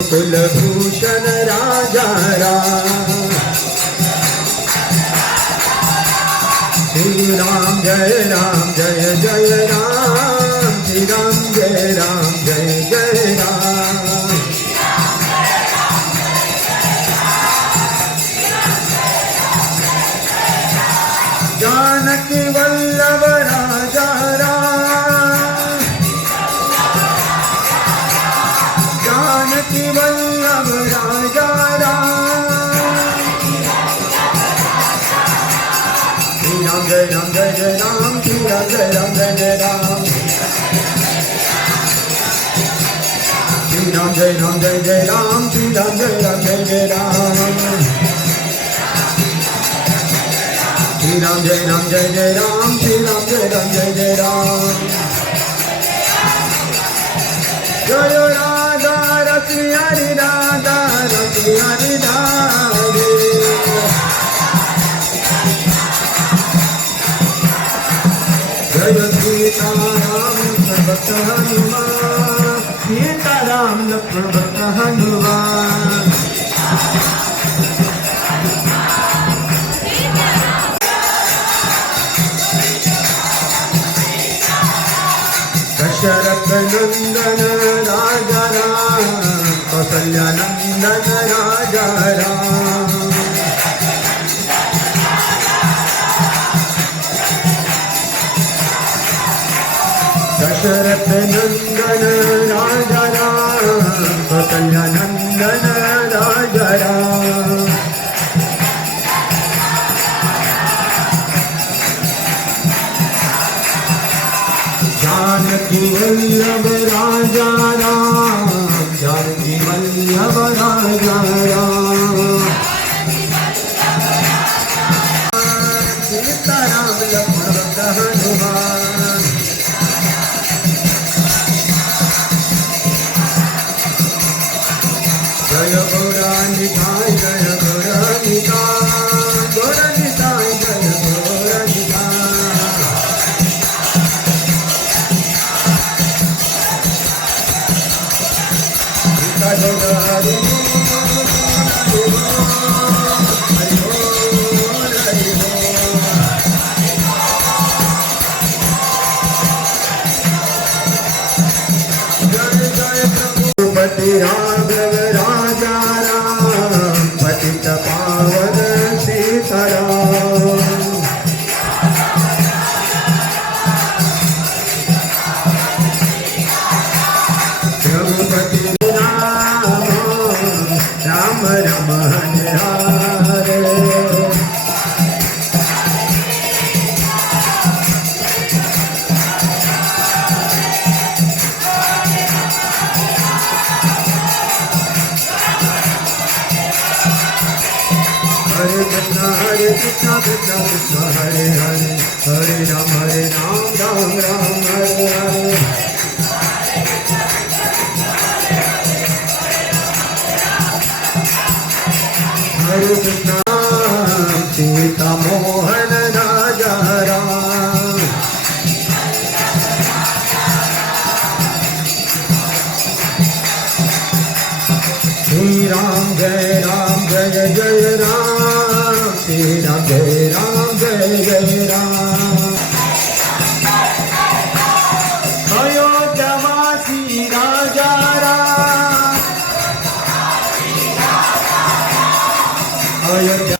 कुलभूषण राजा राम। श्री राम जय जय राम। श्री राम जय जय राम। जानकी वल्लभ राजा राम। जानकी वल्लभ राजा राम। श्री राम जय जय राम। श्री राम जय जय राम। श्री राम जय जय राम। श्री राम जय जय राम। श्री राम जय जय राम। श्री राम जय जय राम। जय राधा रश्मि हरि राधा रश्मि हरि राधे। जय सीताराम भक्त हनुमान। सीताराम लक्ष्मण भक्त हनुमान। दशरथ नंदन राजा राम। कौसल्या नंदन राजा राम। दशरथ नंदन राजा राम। कौसल्या नंदन राजा राम। जानकी वल्लभ राजा राम। जानकी वल्लभ राजा राम। सीताराम लक्ष्मण भक्त हनुमान। जय गौरानिताय जय गौरानिताय। गौरानिताय जय गौरानिताय। पति राघव राजा राम। पतित पावन सीताराम। रघुपति राम राम राम हरे हरे। हरे कृष्ण कृष्ण कृष्ण हरे हरे। हरे राम राम राम हरे हरे। हरे कृष्ण सीता मोहन राजा राम। श्री राम जय जय राम। श्री राम जय जय राम। अयोध्यावासी राजा राम। अयोध्या